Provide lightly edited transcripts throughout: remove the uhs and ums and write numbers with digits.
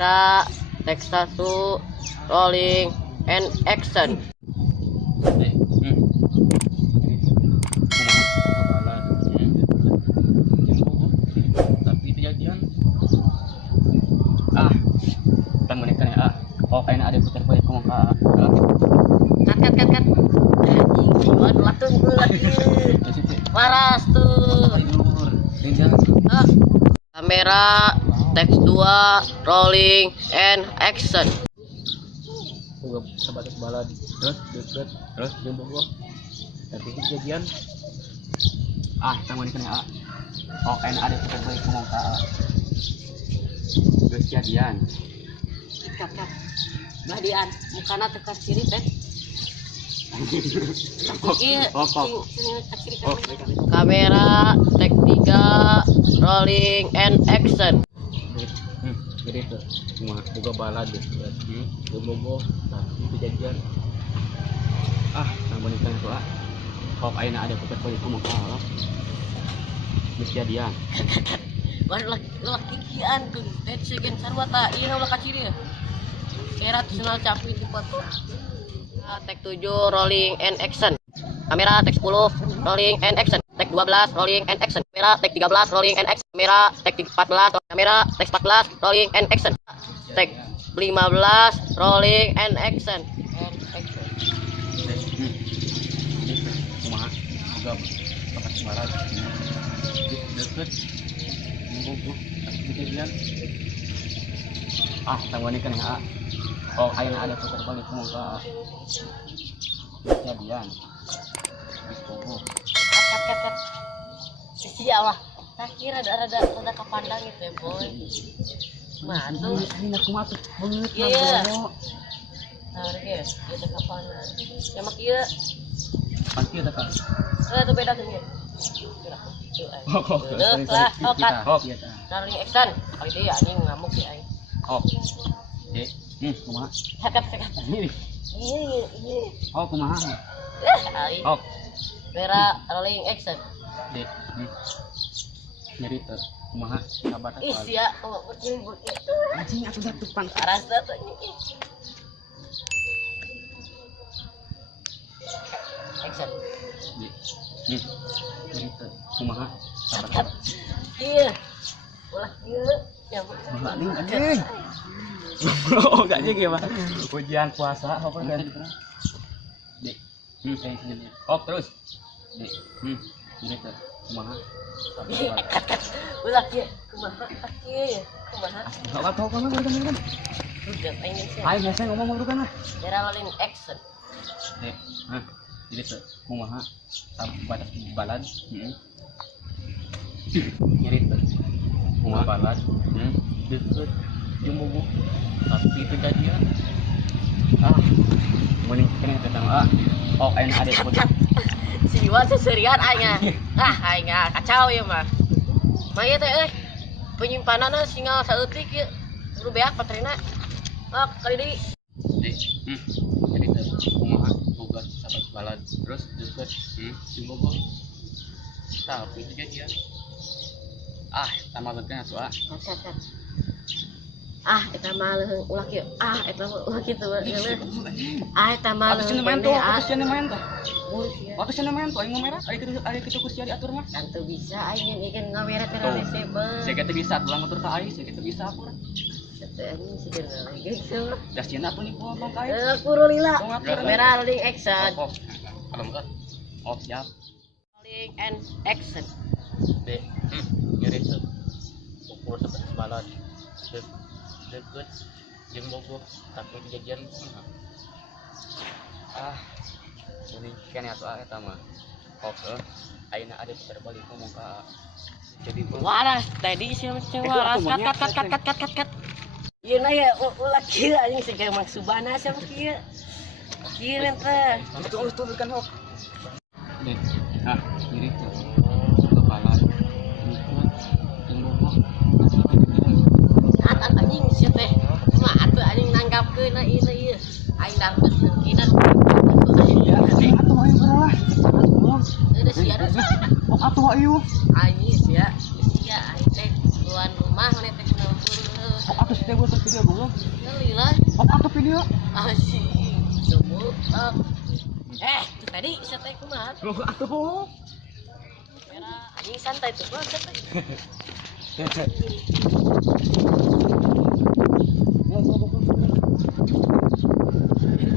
Kamera teks 1 rolling and action. Tapi kejadian kan menikah ya oh kayaknya ada putar balik ngomong kat Anjing lah tunggu lagi. Waras tuh. Kamera teks 2 rolling and action. Gua sebatas balad terus deket terus jemput gua tapi kejadian kita menikah ya oh kayaknya ada putar balik ngomong kat terus kejadian Kat badian mukana tekan kiri teh. Kamera teks 3 rolling and action. Jadi tuh cuma juga balad bobo tapi kejadian nang menikah itu oh kayaknya ada putar balik ngomong kat terus kejadian laki kian tuh segan sarwata iya ulah kaciri ya kira senal capi di foto. Tag 7 rolling and action. Kamera tag 10 rolling and action. Tag 12 rolling and action. Kamera tag 13 rolling and action. Kamera tag 14 kamera tag 14 rolling and action. Tag 15 rolling and action. Kumaha juga tempat semarat deket nunggu kejadian tangguan ikan ya oh kayaknya ada putar balik ngomong kat kejadian Kat siapa lah tak kira rada kepandang itu ya boy mantu ini aku mati banget iya nah ya kita kepandang ya mak iya pasti ada kan tuh beda tuh ya rolling action kali dia anjing ngamuk ya kumaha Kat ini iya kumaha kamera rolling action. Jadi kumaha sabar Sia anjing atuh datupan paras datanya action. Jadi kumaha sabar Iya ulah iya ya maling anjing oh gak jadi ya ujian puasa apa kan terus jadi kumaha ulah iya kumaha iya kumaha enggak tahu kan udah ini sih ayo saya ngomong dulu kan kamera rolling action. jadi kumaha sabar balad nyerit kumaha balad deket jumbo tapi kejadian mending kena tentang oh kayaknya ada putar si Iwan seserian aja aja kacau ya mah maya teh penyimpanannya singal saeutik ya buru beak patrina kali deui jadi kumaha boga sahabat balad terus deket jumbo tapi kejadian tambah betulnya tuh eta mah leuheung ulah kieu eta mah ulah kitu eta mah leuheung main tuh waktu sana main tuh aing ngomera ari kitu kusia diatur mah kan teu bisa aing nyeun ngamere teh resebel saya kata bisa tulang motor ka aing saya kata bisa aku teh anjing sigar lagi gitu das cenah atuh nih ngomong ka aing kudu lila kamera rolling action siap rolling and action. Nyerit tuh ukur seperti balad deket jeung bogo tapi kejadian ini kan atuh eta mah ayeuna ada putar balik ngomong ka jadi waras tadi sih waras kat ieu na ya ulah kieu anjing siga maksubana sia kieu kieu teh betul kan hok nyerit tuh balad anjing sia teh mah atuh anjing nanggapkeun ieu aing dangkeun kina atuh ayo beralah ada sia atuh ayo anjing sia aing teh tuan rumah mana teh atuh sia gua terus video Itu tadi santai kumaha? Atuh. Merah anjing santai tuh. Gua santai.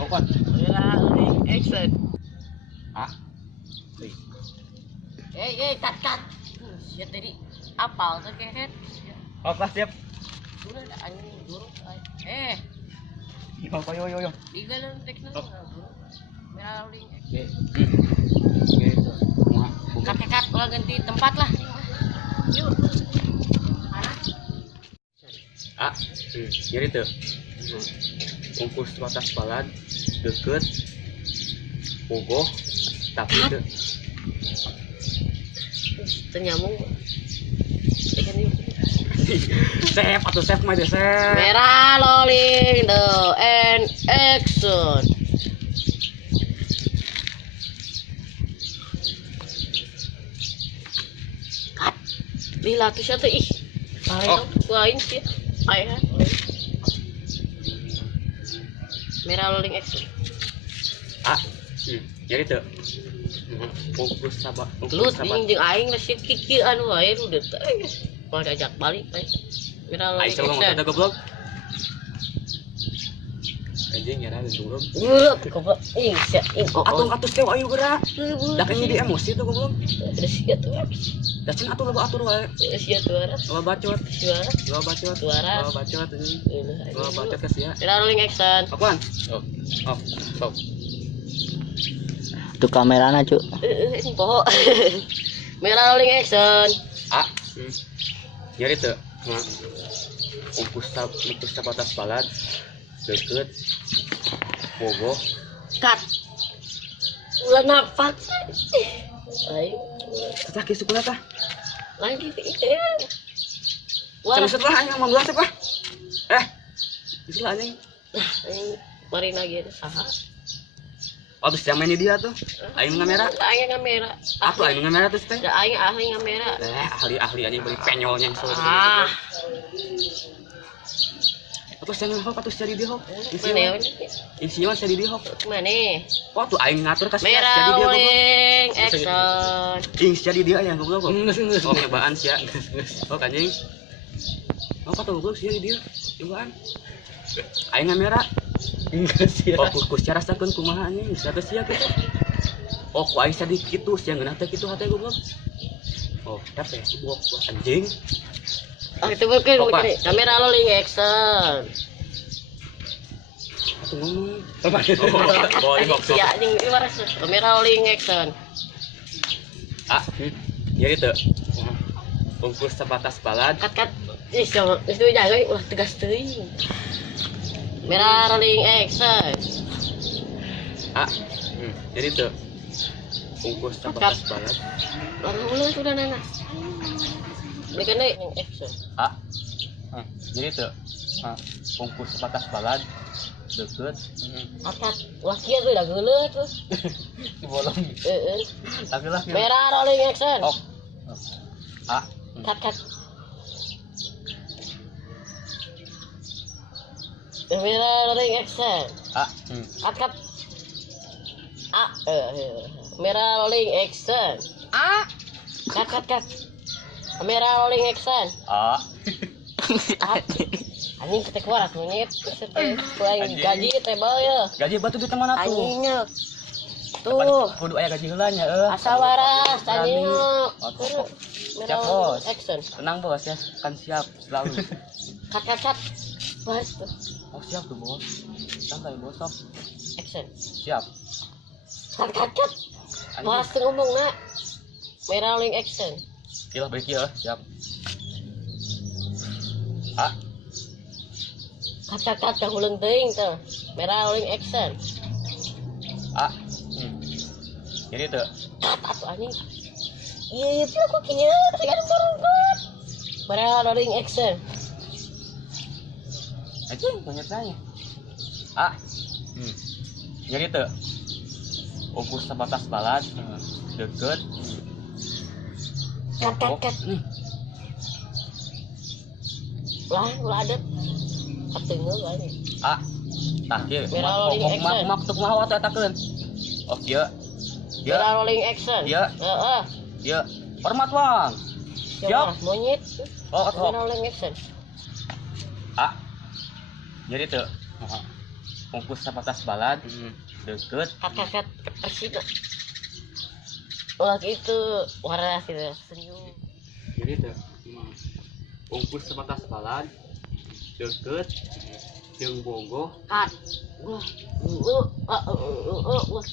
Opan. Merah rolling action. Ah. Cut. Siap tadi apal tuh kehet. Oke, siap. Udah ada anjing buruk. Yo. Digalan teksna. Merah rolling action. Oke. Cut ulah ganti tempat lah. Yuk. Jadi tuh. Ungkus batas balad deket bogoh tapi itu Ternyambung. save atau save mah save. Merah rolling the end action. Cut. Lila tuh siapa ih? Parah lain sih. Ayah. Merah rolling action. Jadi tuh. Ungkus sabak. Lu jeung aing lah sih kikian wae udah teh. Mau diajak balik teh. Merah rolling Aing coba action. ngomong goblok. Anjing ya goblok. Goblok. Atuh teh ayo gerak. Da kan jadi emosi tuh goblok. Udah siap tuh. Da cing atur wae. Siap tuh ara. Gua bacot. Suara. Gua bacot. Suara. Gua bacot anjing. Gua bacot ka sia. Merah rolling action. Apaan? Stop. Tuh kamerana cu. Poho. Merah rolling action. Jadi tuh. Ungkus batas balad deket bogoh. Cut. Ulah napak. Ayo. Tah kieu suku tah. Lagi ya. Wah, Terus lah anjing 15 apa? Bisa anjing. aing mari lagi saha. Abis yang main di dia tuh. Aing kamera. Aing kamera. Apa aing kamera tuh teh? Aing ahli kamera. Ahli anjing beli penyolnya yang selalu. Terus jangan hok terus jadi dia hok. Mana? Isi mah jadi dia hok. Mana? Kok tuh aing ngatur kasih jadi Merah dia goblok. rolling action. Ing jadi dia ya goblok. Oh nyobaan sia. Oh anjing. Oh kata goblok sia dia. Cobaan. Aing kamera. Oh kukus cara rasakeun kumaha anjing. Satu sia kitu. Oh ku aing sedikit kitu sia ngeunah teh kitu hate goblok. Oh tapi gua anjing. Itu bukan kamera rolling action. Atuh ngomong. Boy box. Ya anjing ibarat kamera rolling action. Jadi tuh. Ungkus sebatas balad. Cut. Itu jaga ulah tegas teuing. Merah rolling action. Jadi tuh. Ungkus sebatas balad. Lalu sudah nana. Mereka naik action. Jadi tuh. Ungkus sebatas balad deket. Cut. Wah kia tuh dah geuleuh tuh. Bolong. Tapi lah. Merah rolling action. Cut. Merah rolling action. Cut. Merah rolling action. Cut. Merah rolling action. Anjing ketek waras menit. Selain gaji teh ya. Gaji batu di teman atuh. Anjingnya. Tuh. Kudu aya gaji heula nya Asa waras anjingnya. Siap bos. Action. Tenang bos ya, kan siap selalu. Cut. Bos tuh. Oh siap tuh bos. Santai bos sok. Action. Siap. Cut. Bos tuh ngomong nak. Merah rolling action. Kilah balik ya, siap. Cut yang ulang teuing tuh. Merah rolling action. Jadi tuh. Atuh anjing. Iya itu kok kieu sekarang barengkeun. Merah rolling action. Anjing banyak nanya. Jadi tuh. Ungkus sebatas balad deket. Cut. Ulah ada. Katengeul anjing. Tah kieu. Kamera rolling action. Maksud kumaha wae takeun. Oh, ieu. Kamera rolling action. Iya. Heeh. Ieu. Hormat, Bang. Siap. Monyet. Oh, Kamera rolling action. Ah. Jadi tuh. Ungkus sabatas balad. Deket. Kat persida. Wah gitu, warna gitu senyum. Jadi tuh. Ungkus sebatas balad. Deket. Jeung bogoh. Kat. Wah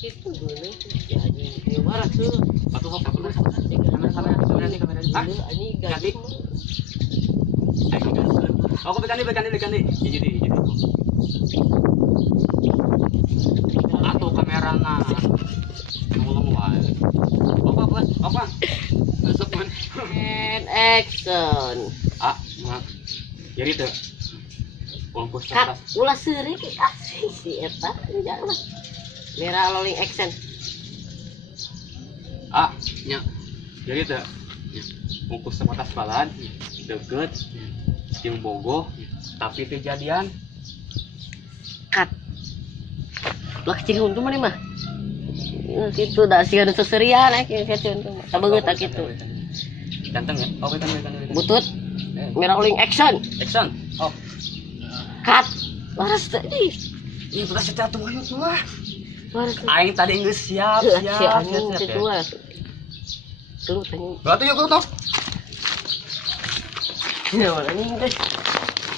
gitu dulu. Jadi warna tuh. Atuh hop kamera Ini ganti. Oh, ganti. Jadi. Atau kamera na. Ngomong wae. Apa? Masuk man. And action. Ah, mak. Jadi tuh. Ongkos Kat, atas. ulah seureuk asli si eta jangan. Kamera rolling action. Ah, nya. Jadi tuh. Ongkos sebatas balad. Deket. Jeung bogoh. Tapi kejadian. Kat. Ulah kecil untung mana mah. Gitu dah sih ada seserian kieu untung. Sabeungeut tak kitu. Ganteng ya? Oh, betul. Butut. Kamera rolling action. Action. Oh. Kat. Waras tadi. Ih, sudah setia tuh ayo tuh. Waras. Aing tadi geus siap. Si anjing itu Ya. ah. Lu tanya. Berarti yuk tuh. Ya anjing teh.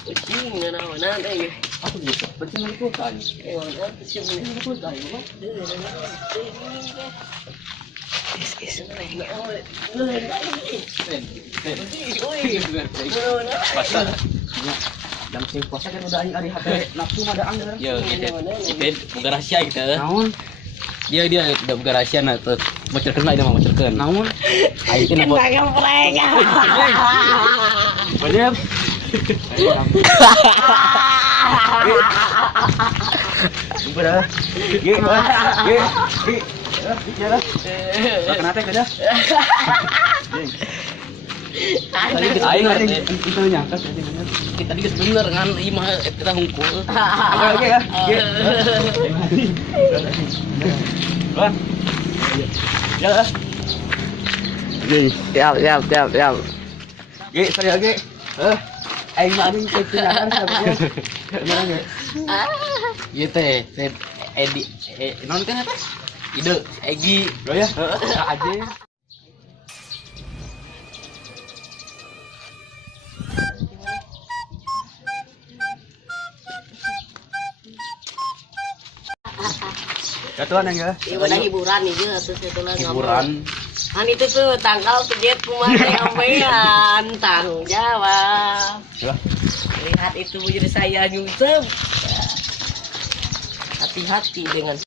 Ucing naon-naon teh. Aku gitu. Berarti itu kan. Mana sih bener aku tahu mah. Pasal. Jam sing puasa kan udah aing ari hate nafsu mah daang ya. Yo, kita buka rahasia gitu. Naon? Dia udah buka rahasia nah tuh. Bocorkeun lah itu mah bocorkeun. Naon? Aing kan buat Geprek. Banyak. Udah. Ge. Bicara. Kenapa kada? aing Itu nyangka tadi bener. kita geus bener ngan ieu mah kita hungkul. Oke ya. Ge. Bang. Ya. Siap. Ge, saya ge. Aing mah aing teh tindakan sabaraha. Beneran ge. Ieu teh Edi non kan apa? Ide Egi. Oh ya. Aja. Katuan ya. Ibadah hiburan nih terus itu lah Hiburan. Kan itu tuh tanggal kejet kumaha ambean tanggung jawab. Lihat itu bujur saya YouTube. Hati-hati dengan